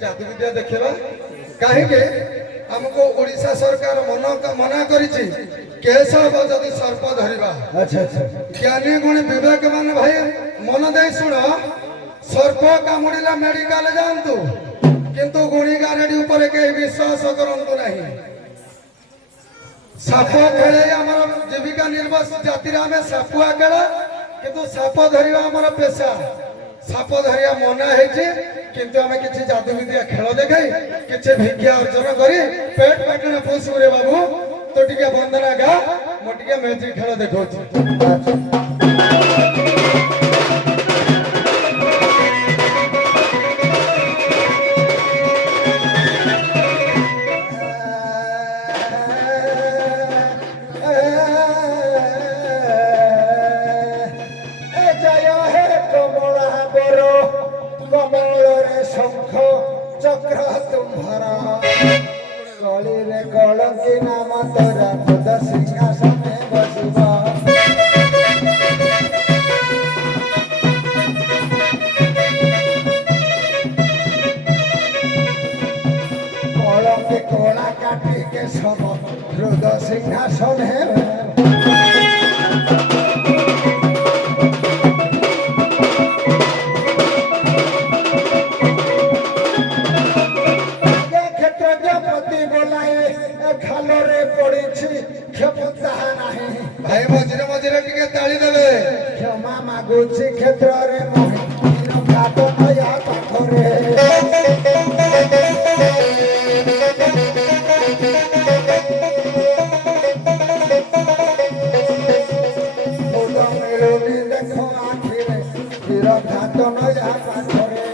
जादूविद्या देखा कहीं हमको ओडिशा सरकार मना करिछि केस हम जदि सर्प धरिबा। अच्छा अच्छा ज्ञानी गुणी विवेक मान भाई मन दे शुण सर्प कामुड़िला मेडिकल जातु किंतु गुणी गारेडी ऊपर के विश्वास करंतु नहीं। साप खेले आमर जीविका निर्वाह जाति आम सापुआ खेला किंतु साप धरिबा आमर पेशा। साप धरिया मना है किंतु आम कि जादूविद्या खेल देखाई कि भिक्षा अर्जन करी पेट पेटना पोषु रे बाबू तो टिके वंदना गा मोटिके मैजिक खेल देखौ। चक्र तुम्हारा कली रे कलंकी नाम तोरा खुद सिंहासन बसबा। कलंकी कोला काटी के सब खुद सिंहासन है। भाई मझे मझे टिके ताली देवे क्षमा मागुची क्षेत्र रे मोहिनी काट नया पाखरे फूल मिलुनी देखो आखिरे फिर घाट नया पाखरे।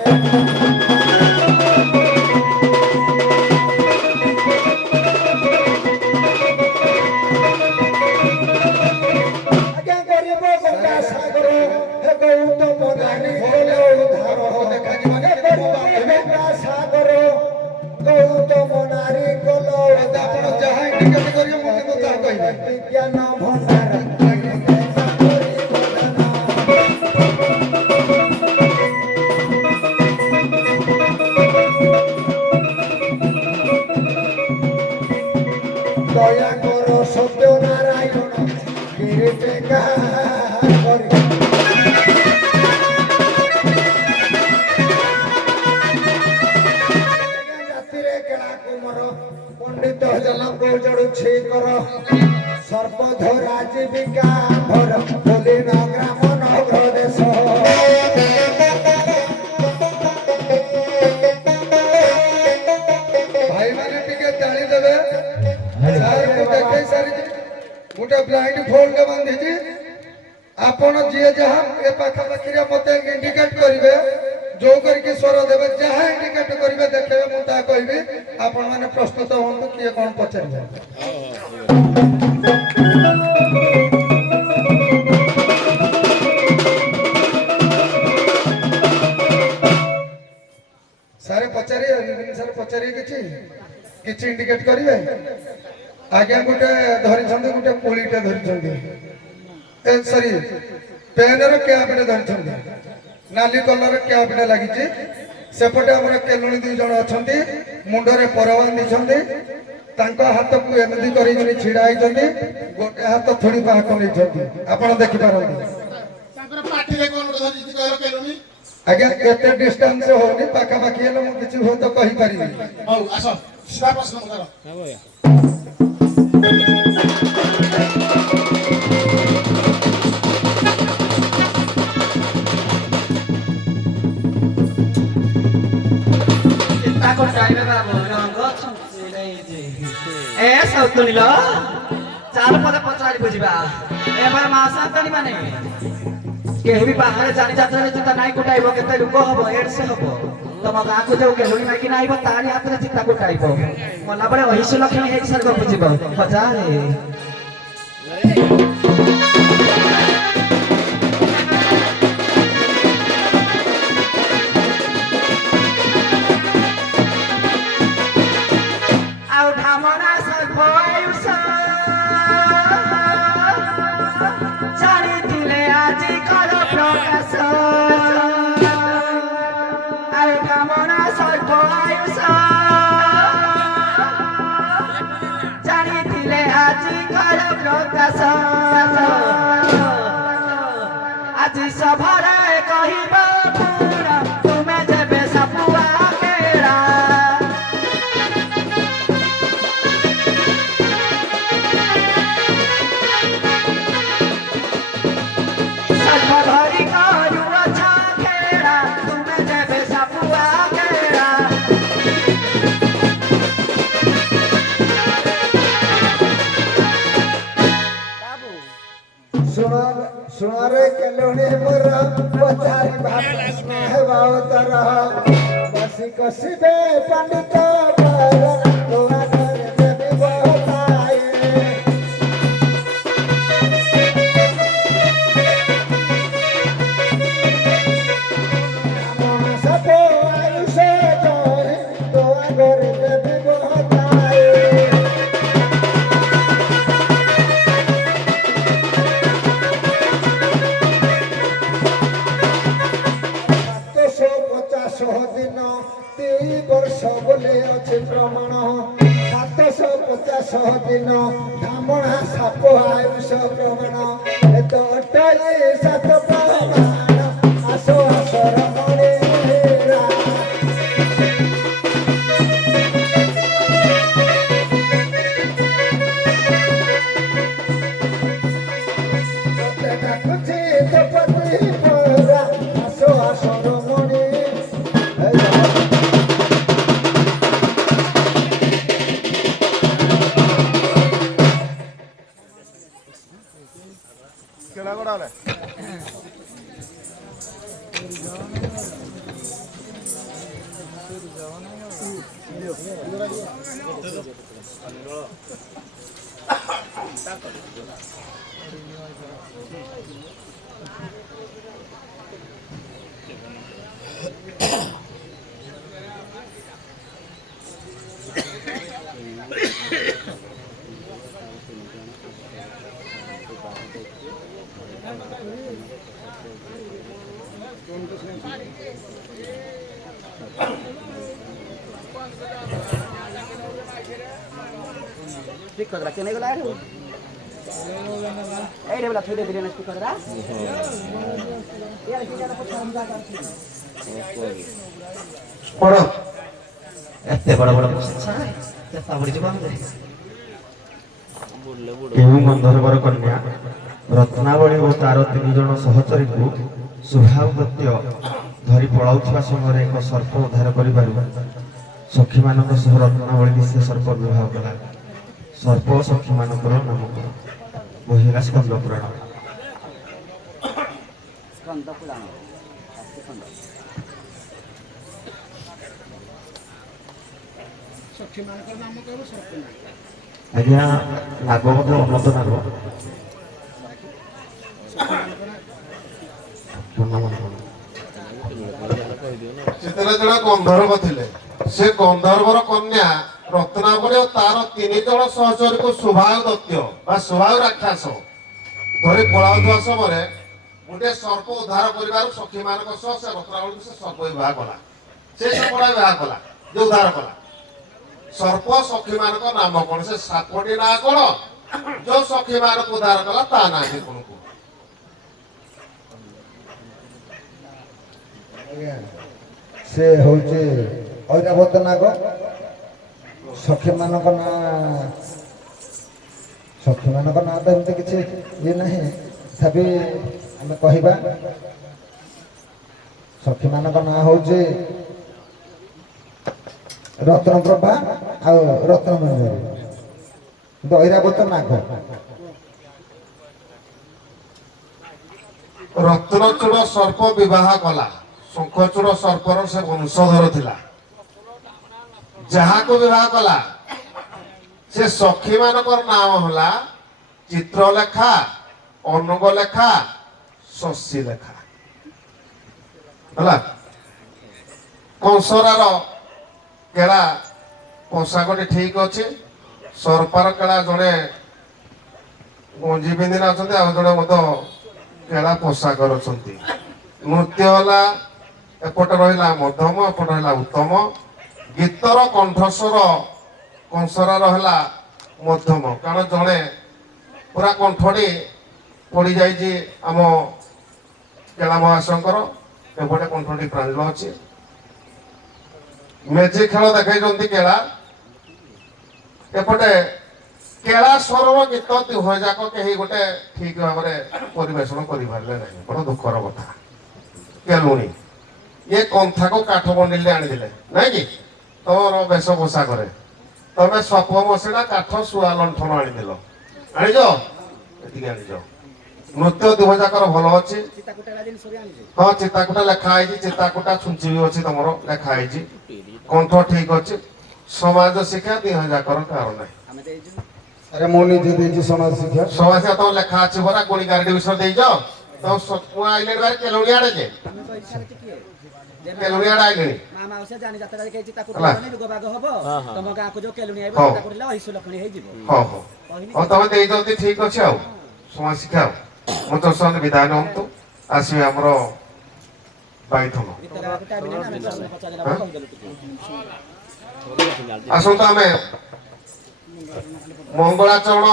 दया करो सत्य नारायण गिरिटे जातिरे केला कुमर पंडित जनक जड़ुछी कर सर्पधरा जीविका भर बोली न ग्राम नगर देश। भाई माने टिके ताली देवे देखे सारी गोटे ब्लाइंड फोल्ड बांधी आपण जी जहाँ ए पाखापाखि मत इंडिकेट करेंगे जो करके स्वर देवे जहाँ इंडिकेट करेंगे देखे मुझे कहबी आपण मैंने प्रस्तुत हूँ किए कौन पचारे। सारे पचारे सारे पचारे किसी इंडिकेट करेंगे आज्ञा गोटे धरी गोटे कोलीटे धरी सरी पेनर क्यापटे धरी नाली कलर क्यापटे लगी सेपटे आम केलुणी दुई जन अच्छा मुंडरे पर बांधी हाथ को एमती कर छिड़ा होती गोटे हाथ थोड़ी बाहक नहीं आप देखिपारती आज्ञा केते डिस्टेंस होनी पाखापाखि हेल्ले मुझे किसी हुए तो कहीपरि। चार पद पचारि बुझा एबार मासानी माने केही बाहर जानी जात्रा चिता नाई कुटाइब केते लोक हबो एड से हबो तम गाँ को जो केहुनी माइकी नाइब तारी हाथ रे चिता कुटाइब मना बड़े अहिस लक्ष्मी हे सर्ग बुझिब हजार I ଆୟୁଷ ଜାଣିଥିଲେ ଆଜିକାର ପ୍ରକାଶ ଆଜି ସଭାରେ କହିବ ପୁର ତୁମେ ଯେବେ ସାପୁଆ କେଳା ସର୍ବଧରି କରୁଅଛ ଖେଳା ତୁମେ ଯେବେ ସାପୁଆ କେଳା ଶୁଣରେ କେଲୁଣି ମୋର ପଚାରି ଭାବ ସ୍ନେହ ତର ବସି କସିବେ ପଣ୍ଡିତ ତୁଆ ଘରେ ଦେବି ବହତାଏ ସପ ଆୟୁଷ ଜରେ ତୁଆ ଘରେ ଦେବି ବହତାଏ দিন 3 ବର୍ଷ ବୋଲି ଅଛି ପ୍ରମାଣ 750 ଦିନ ଧାମଣା ସାପ ଆୟୁଷ ପ୍ରମାଣ ଏତ ଅଟାଇ ସାତ ପ୍ରମାଣ ଆସ ଆସର ମଣିରା ଡାକୁଛି ତପତି ପରା ଆସ ଆସର ମଣି Speaker lah, kena gula tu. Dia belah tu dia beri nak speaker dah. Dia kita dapat sambil kan. ପଢ ଏତେ ବଡ଼ ବଡ଼ ପ୍ରଶଂସା ଚେତା ପଡ଼ିଯିବ ଆମେ କେଉଁ ଗନ୍ଧର୍ବର କନ୍ୟା ରତ୍ନାବଳୀ ଓ ତାର 3 ଜଣ ସହଚରୀଙ୍କୁ ଶୁଭାଗତ୍ୟ ଧରି ପଳାଉଥିବା ସମୟରେ ଏକ ସର୍ପ ଉଦ୍ଧାର କରିବାରୁ ସଖୀମାନଙ୍କ ସହ ରତ୍ନାବଳୀ ସେ ସର୍ପ ବିବାହ କଲା। ସର୍ପ ସଖୀମାନଙ୍କର ନାମକରଣ ବହିଲା ସ୍କନ୍ଦ ପୁରାଣ। ସ୍କନ୍ଦ ପୁରାଣ ସ୍କନ୍ଦ ସଖୀମାନଙ୍କର ନାମ କହିବ ସର୍ପ ନାମ ଆଜ୍ଞା ନାଗ ମଧ୍ୟ ଅନନ୍ତ ନାଗ ସେଥିରେ ଜଣେ ଗନ୍ଧର୍ବ ଥିଲେ। ସେ ଗନ୍ଧର୍ବର କନ୍ୟା ରତ୍ନାବଳୀ ଓ ତାର 3 ଜଣ ସହଚରୀଙ୍କୁ ଶୁଭାୟୁ ଦତ୍ୟ ବା ଶୁଭାୟୁ ରାକ୍ଷାସ ଧରି ପଳାଉଥିବା ସମୟରେ ଗୋଟିଏ ସର୍ପ ଉଦ୍ଧାର କରିବାରୁ ସଖୀମାନଙ୍କ ସହ ସେ ରତ୍ନାବଳୀକୁ ସେ ସର୍ପ ବିବାହ କଲା। ସେ ସର୍ପଟା ବିବାହ କଲା ଯେ ଉଦ୍ଧାର କଲା। ସର୍ପ ସଖୀମାନଙ୍କ ନାମ କଣ? ସେ ସାପଟି ନାଁ କଣ? ଯୋଉ ସଖୀମାନଙ୍କୁ ଉଦ୍ଧାର କଲା ତା ନାଁ କି କଣ? ସେ ହଉଛି ଐରାବତ ନାଗ। ସଖୀମାନଙ୍କ ନାଁ ତ ଏମିତି କିଛି ଇଏ ନାହିଁ, ତଥାପି ଆମେ କହିବା ସଖୀମାନଙ୍କ ନାଁ ହଉଛି ରତ୍ନପ୍ରଭା ଆଉ ରତ୍ନମଞ୍ଜରୀ, କିନ୍ତୁ ଐରାବତ ନାଗ। ରତ୍ନଚୂଡ଼ ସର୍ପ ବିବାହ କଲା। ଶଙ୍ଖଚୂଡ଼ ସର୍ପର ସେ ବଂଶଧର ଥିଲା। ଯାହାକୁ ବିବାହ କଲା ସେ ସଖୀ ମାନଙ୍କର ନାମ ହେଲା ଚିତ୍ରଲେଖା, ଅନୁଗଲେଖା, ଶଶୀଲେଖା ହେଲା। କଂସରାର କେଳା ପୋଷାକଟି ଠିକ ଅଛି। ସର୍ପାର କେଳା ଜଣେ ଗଞ୍ଜି ପିନ୍ଧିନା ଅଛନ୍ତି, ଆଉ ଜଣେ ମଧ୍ୟ କେଳା ପୋଷାକର ଅଛନ୍ତି। ନୃତ୍ୟ ହେଲା ଏପଟେ ରହିଲା ମଧ୍ୟମ, ଏପଟେ ରହିଲା ଉତ୍ତମ। ଗୀତର କଣ୍ଠସ୍ୱର କଂସରାର ହେଲା ମଧ୍ୟମ, କାରଣ ଜଣେ ପୁରା କଣ୍ଠଟି ପଡ଼ିଯାଇଛି ଆମ କେଳା ମହାଶଙ୍କର, ଏପଟେ କଣ୍ଠଟି ପ୍ରାଞ୍ଜଳ ଅଛି। ମେଜି ଖେଳ ଦେଖାଇଛନ୍ତି କେଳା, ଏପଟେ କେଳା ସ୍ୱରର ଗୀତ ଦୁହେଁ ଯାକ କେହି ଗୋଟେ ଠିକ ଭାବରେ ପରିବେଷଣ କରିପାରିଲେ ନାହିଁ। ବଡ଼ ଦୁଃଖର କଥା। କେଲୁଣି ଏ କନ୍ଥାକୁ କାଠ ବଣ୍ଡିଲରେ ଆଣିଥିଲେ ନାଇଁ କି ତମର ବେଶ ପୋଷାକରେ, ତମେ ସପ ମସିଣା କାଠ ଶୁଆ ଲଣ୍ଠନ ଆଣିଥିଲ, ଆଣିଛ ଏତିକି ଆଣିଛ। ନୃତ୍ୟ ଦୁହେଁ ଯାକର ଭଲ ଅଛି। ହଁ ଚିତାକୁଟା ଲେଖା ହେଇଛି, ଚିତାକୁଟା ଛୁଞ୍ଚି ବି ଅଛି ତମର ଲେଖା ହେଇଛି, କଣ୍ଠ ଠିକ ଅଛି। ସମାଜ ଶିକ୍ଷା ଦୁହେଁ ଯାକର କାହାର ନାହିଁ। ଆରେ ମୁଁ ନିଜେ ଦେଇଛି ସମାଜ ଶିକ୍ଷା। ସମାଜ ଶିକ୍ଷା ତମ ଲେଖା ଅଛି ପରା, କୋଣି ଗାରେଡି ବିଷୟ ଦେଇଛ ତ। ମୁଁ ଆଇଲେଣି ଭାରି କେଲୁଣି ଆଡେ ଯେ, କେଲୁଣି ଆଡେ ଆଇଲେଣି। ହଉ ହଉ ତମେ ଦେଇଛନ୍ତି ଠିକ ଅଛି। ଆଉ ସମାଜ ଶିକ୍ଷା ଆଉ ମୁଁ ତ ସେମାନେ ବିଦାୟ ନିଅନ୍ତୁ, ଆସିବେ ଆମର ବାଇଥନ। ଆସନ୍ତୁ ଆମେ ମଙ୍ଗଳାଚରଣ